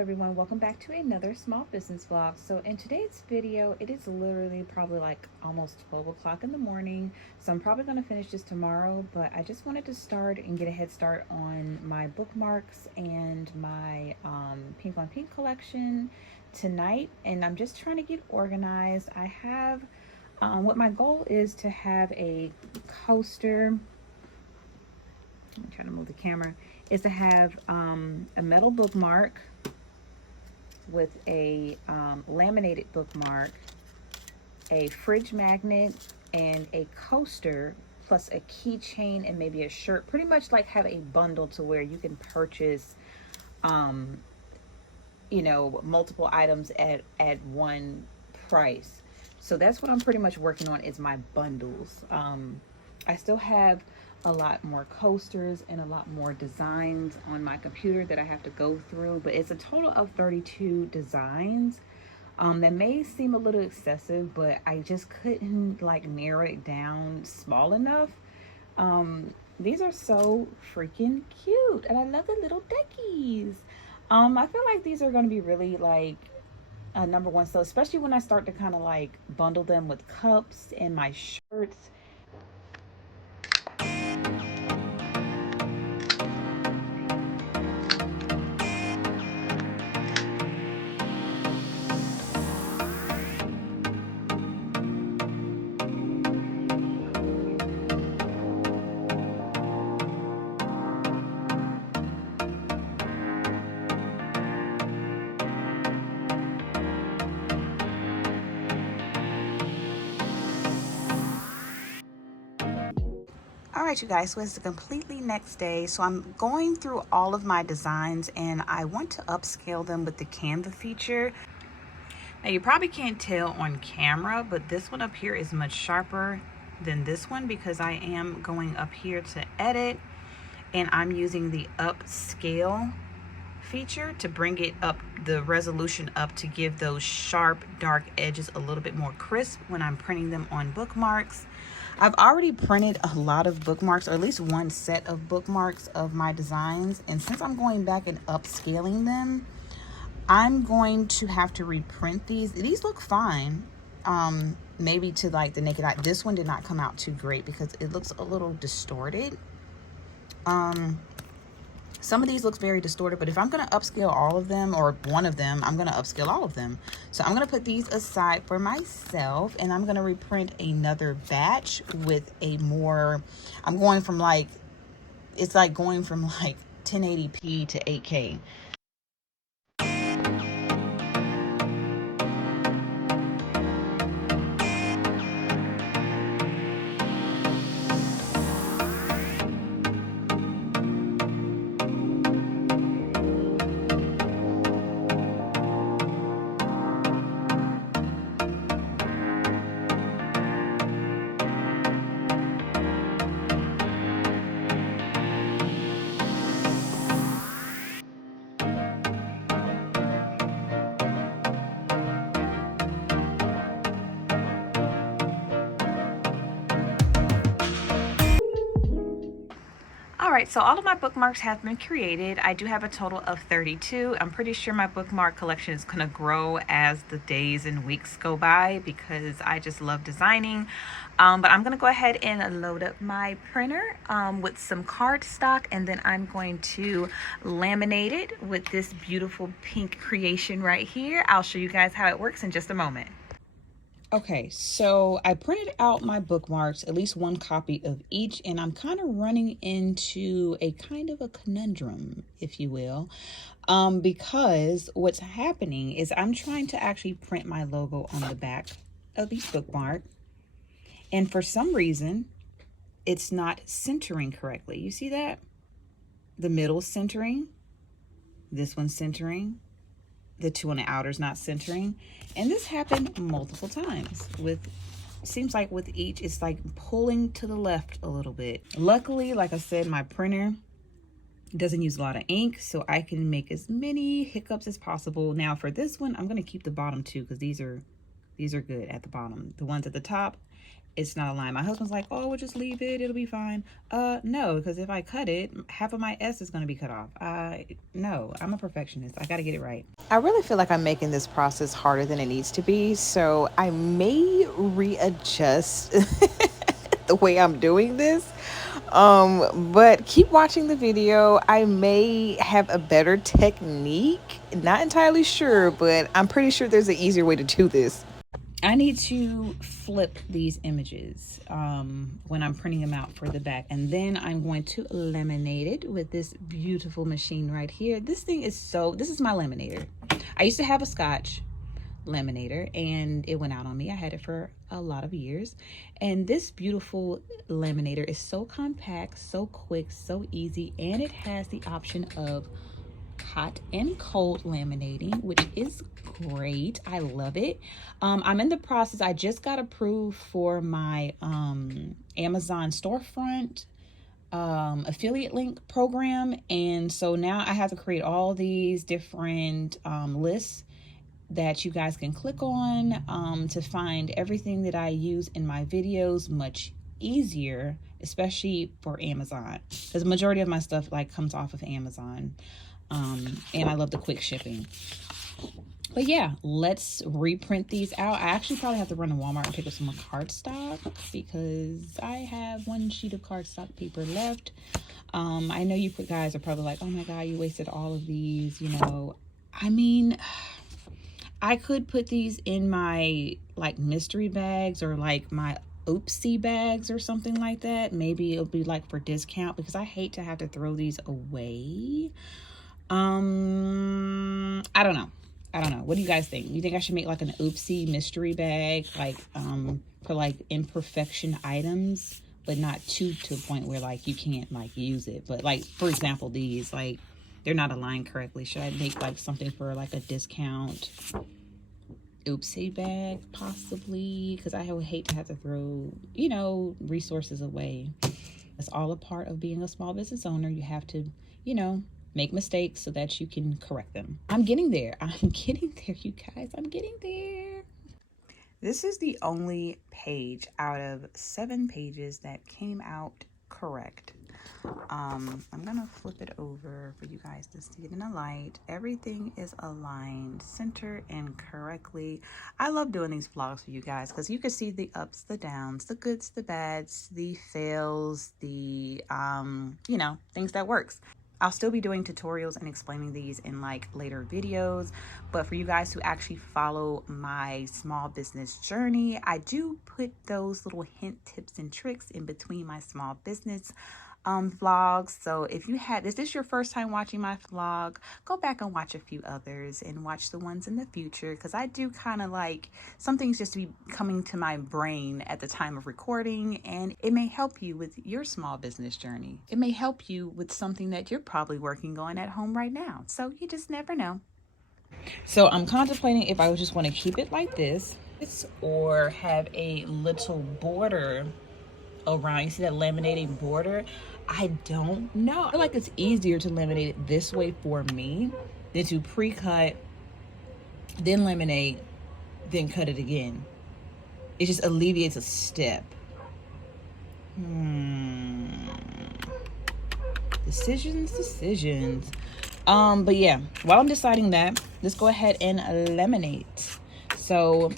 everyone, welcome back to another small business vlog. So in today's video, it is literally probably like almost 12 o'clock in the morning. So I'm probably going to finish this tomorrow, but I just wanted to start and get a head start on my bookmarks and my pink on pink collection tonight. And I'm just trying to get organized. I have what my goal is to have a coaster. I'm trying to move the camera, is to have a metal bookmark with a laminated bookmark, a fridge magnet, and a coaster, plus a keychain and maybe a shirt. Pretty much like have a bundle to where you can purchase multiple items at one price. So that's what I'm pretty much working on, is my bundles. I still have a lot more coasters and a lot more designs on my computer that I have to go through, but it's a total of 32 designs. That may seem a little excessive, but I just couldn't like narrow it down small enough. These are so freaking cute, and I love the little duckies. I feel like these are going to be really like number one, so especially when I start to kind of like bundle them with cups and my shirts. All right, you guys, so it's the completely next day. So I'm going through all of my designs and I want to upscale them with the Canva feature. Now you probably can't tell on camera, but this one up here is much sharper than this one because I am going up here to edit and I'm using the upscale feature to bring it up, the resolution up, to give those sharp dark edges a little bit more crisp when I'm printing them on bookmarks. I've already printed a lot of bookmarks, or at least one set of bookmarks of my designs, and since I'm going back and upscaling them, I'm going to have to reprint these. These look fine, maybe to like the naked eye. This one did not come out too great because it looks a little distorted. Some of these looks very distorted, but if I'm going to upscale all of them, or one of them, I'm going to upscale all of them. So I'm going to put these aside for myself, and I'm going to reprint another batch with a more, I'm going from like, it's like going from like 1080p to 8K. All right, so all of my bookmarks have been created. I do have a total of 32. I'm pretty sure my bookmark collection is going to grow as the days and weeks go by because I just love designing. But I'm going to go ahead and load up my printer with some cardstock, and then I'm going to laminate it with this beautiful pink creation right here. I'll show you guys how it works in just a moment. Okay, so I printed out my bookmarks, at least one copy of each, and I'm kind of running into a kind of a conundrum, if you will, because what's happening is I'm trying to actually print my logo on the back of each bookmark, and for some reason, it's not centering correctly. You see that? The middle's centering, this one's centering, the two on the outer is not centering, and this happened multiple times. Seems like with each, it's like pulling to the left a little bit. Luckily, like I said, my printer doesn't use a lot of ink, so I can make as many hiccups as possible. Now for this one, I'm going to keep the bottom two because these are good at the bottom. The ones at the top, it's not aligned. My husband's like, oh, we'll just leave it, it'll be fine. No, because if I cut it, half of my S is going to be cut off. No, I'm a perfectionist. I got to get it right. I really feel like I'm making this process harder than it needs to be, so I may readjust the way I'm doing this. But keep watching the video. I may have a better technique. Not entirely sure, but I'm pretty sure there's an easier way to do this. I need to flip these images when I'm printing them out for the back, and then I'm going to laminate it with this beautiful machine right here. This is my laminator. I used to have a Scotch laminator and it went out on me. I had it for a lot of years, and this beautiful laminator is so compact, so quick, so easy, and it has the option of hot and cold laminating, which is great. I love it. I'm in the process. I just got approved for my Amazon storefront affiliate link program, and so now I have to create all these different lists that you guys can click on to find everything that I use in my videos much easier, especially for Amazon, because the majority of my stuff like comes off of Amazon. And I love the quick shipping. But yeah, let's reprint these out. I actually probably have to run to Walmart and pick up some more cardstock because I have one sheet of cardstock paper left. I know you guys are probably like, oh my God, you wasted all of these, you know. I mean, I could put these in my like mystery bags or like my oopsie bags or something like that. Maybe it'll be like for discount, because I hate to have to throw these away. I don't know. What do you guys think? You think I should make like an oopsie mystery bag, like for like imperfection items, but not to a point where like you can't like use it? But like, for example, these, like, they're not aligned correctly. Should I make like something for like a discount oopsie bag possibly? Because I would hate to have to throw, you know, resources away. It's all a part of being a small business owner. You have to, you know, make mistakes so that you can correct them. I'm getting there. I'm getting there, you guys. I'm getting there. This is the only page out of 7 pages that came out correct. I'm gonna flip it over for you guys to see it in the light. Everything is aligned, centered, and correctly. I love doing these vlogs for you guys because you can see the ups, the downs, the goods, the bads, the fails, the you know, things that works. I'll still be doing tutorials and explaining these in like later videos, but for you guys who actually follow my small business journey, I do put those little hint, tips, and tricks in between my small business vlogs. So if is this your first time watching my vlog, go back and watch a few others and watch the ones in the future, because I do kind of like some things just to be coming to my brain at the time of recording, and it may help you with your small business journey. It may help you with something that you're probably working on at home right now, so you just never know. So I'm contemplating if I would just want to keep it like this or have a little border around. You see that laminating border? I don't know. I feel like it's easier to laminate it this way for me than to pre-cut, then laminate, then cut it again. It just alleviates a step. Decisions. But yeah, while I'm deciding that, let's go ahead and laminate. So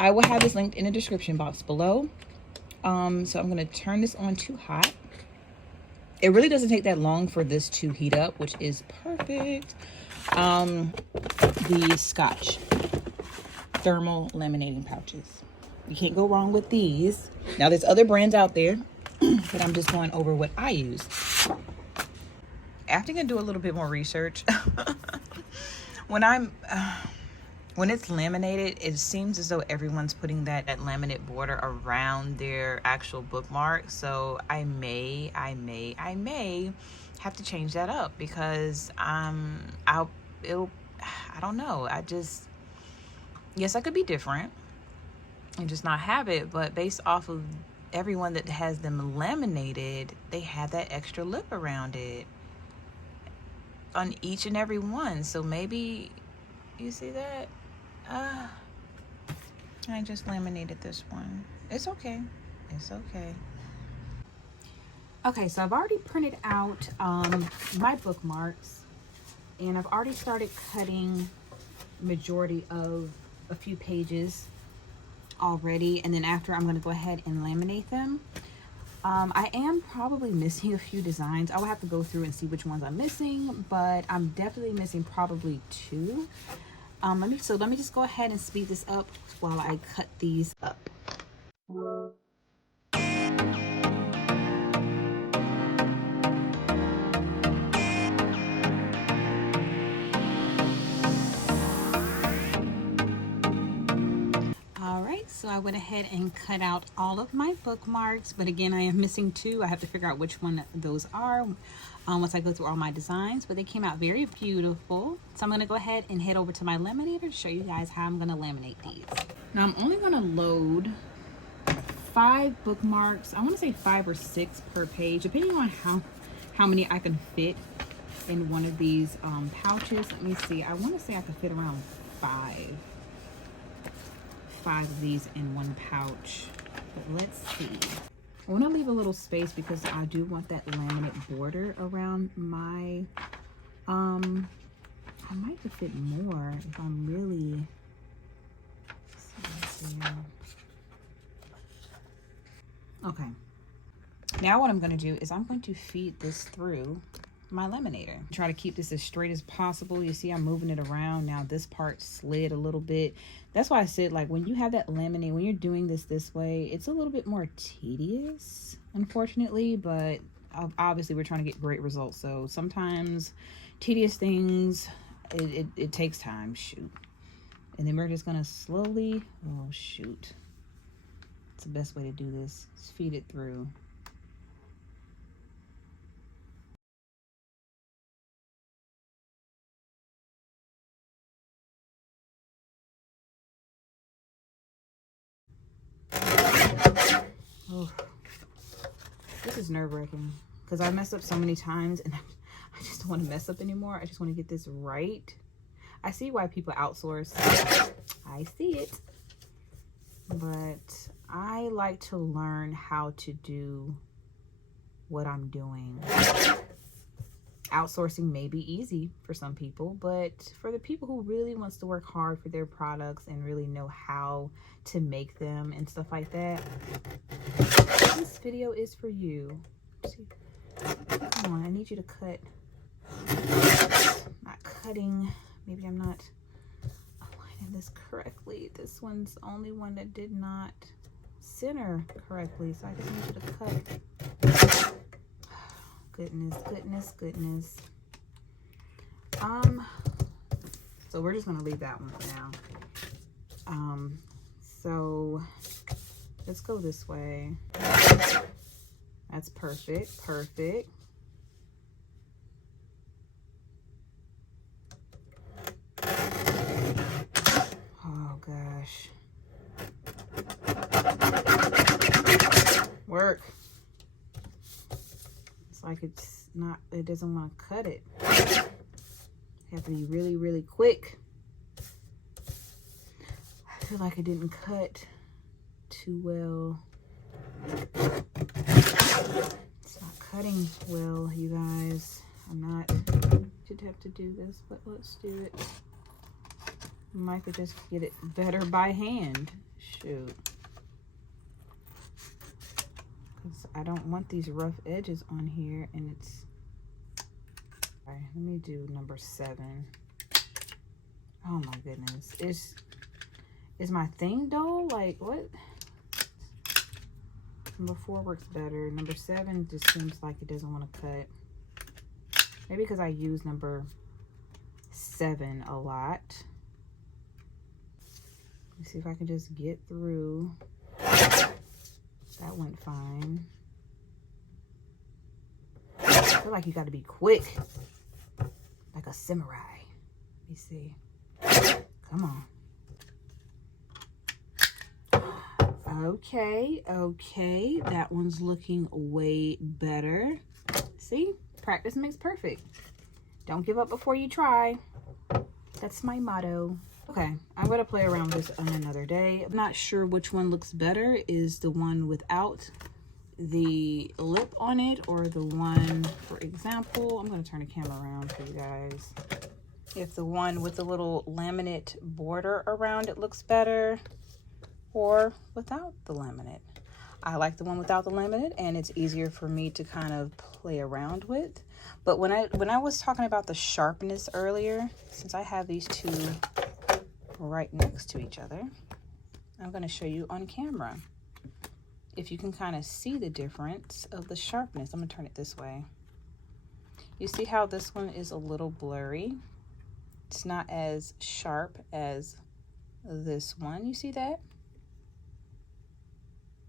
I will have this linked in the description box below. So I'm gonna turn this on to hot. It really doesn't take that long for this to heat up, which is perfect. The Scotch thermal laminating pouches. You can't go wrong with these. Now there's other brands out there, but I'm just going over what I use. After I do a little bit more research, when it's laminated, it seems as though everyone's putting that laminate border around their actual bookmark. So I may have to change that up, because I don't know. Yes, I could be different and just not have it, but based off of everyone that has them laminated, they have that extra lip around it on each and every one. So maybe you see that. I just laminated this one. It's okay. It's okay. Okay, so I've already printed out my bookmarks, and I've already started cutting majority of a few pages already, and then after I'm going to go ahead and laminate them. I am probably missing a few designs. I will have to go through and see which ones I'm missing, but I'm definitely missing probably 2. Let me just go ahead and speed this up while I cut these up. So I went ahead and cut out all of my bookmarks, but again, I am missing 2. I have to figure out which one those are once I go through all my designs, but they came out very beautiful. So I'm going to go ahead and head over to my laminator to show you guys how I'm going to laminate these. Now I'm only going to load 5 bookmarks. I want to say 5 or 6 per page, depending on how many I can fit in one of these pouches. Let me see. I want to say I could fit around 5 of these in one pouch, but let's see. I want to leave a little space because I do want that laminate border around my I might have fit more if I'm really, let's see. Okay, now what I'm going to do is I'm going to feed this through my laminator. Try to keep this as straight as possible. You see I'm moving it around. Now this part slid a little bit. That's why I said, like, when you have that laminate, when you're doing this way, it's a little bit more tedious, unfortunately, but obviously we're trying to get great results. So sometimes tedious things, it takes time. Shoot. And then we're just gonna slowly, oh shoot, it's the best way to do this. Just feed it through. Oh, this is nerve-wracking because I messed up so many times, and I just don't want to mess up anymore. I just want to get this right. I see why people outsource. I see it. But I like to learn how to do what I'm doing. Outsourcing may be easy for some people, but for the people who really wants to work hard for their products and really know how to make them and stuff like that, this video is for you. See, come on, I need you to cut. Not cutting. Maybe I'm not aligning this correctly. This one's the only one that did not center correctly, so I just need you to cut. Goodness. So we're just gonna leave that one for now. So let's go this way. That's perfect. Oh gosh. Work. Like it's not, it doesn't want to cut it. You have to be really quick. I feel like it didn't cut too well. It's not cutting well, you guys. Should have to do this, but let's do it. Might could just get it better by hand. Shoot. I don't want these rough edges on here, and it's all right. Let me do number 7. Oh my goodness, is my thing dull? Like what? Number 4 works better. Number 7 just seems like it doesn't want to cut. Maybe because I use number 7 a lot. Let's see if I can just get through. That went fine. I feel like you got to be quick, like a samurai. Let me see. Come on. Okay. That one's looking way better. See, practice makes perfect. Don't give up before you try. That's my motto. Okay, I'm gonna play around with this on another day. I'm not sure which one looks better. Is the one without the lip on it, or the one, for example, I'm gonna turn the camera around for you guys. If the one with the little laminate border around it looks better, or without the laminate. I like the one without the laminate, and it's easier for me to kind of play around with. But when I was talking about the sharpness earlier, since I have these two right next to each other, I'm going to show you on camera if you can kind of see the difference of the sharpness. I'm going to turn it this way. You see how this one is a little blurry? It's not as sharp as this one. You see that?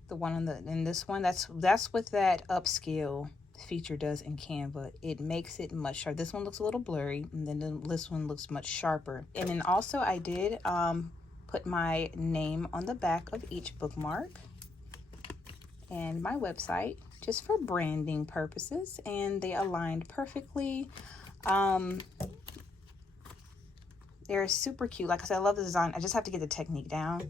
The one in this one, that's what that upscale feature does in Canva. It makes it much sharper. This one looks a little blurry, and then this one looks much sharper. And then also I did put my name on the back of each bookmark and my website, just for branding purposes, and they aligned perfectly. They're super cute. Like I said, I love the design. I just have to get the technique down.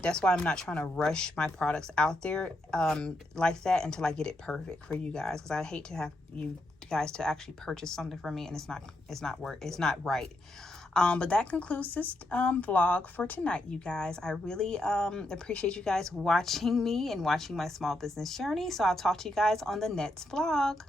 That's why I'm not trying to rush my products out there like that until I get it perfect for you guys, because I hate to have you guys to actually purchase something from me and it's not right. But that concludes this vlog for tonight, you guys. I really appreciate you guys watching me and watching my small business journey. So I'll talk to you guys on the next vlog.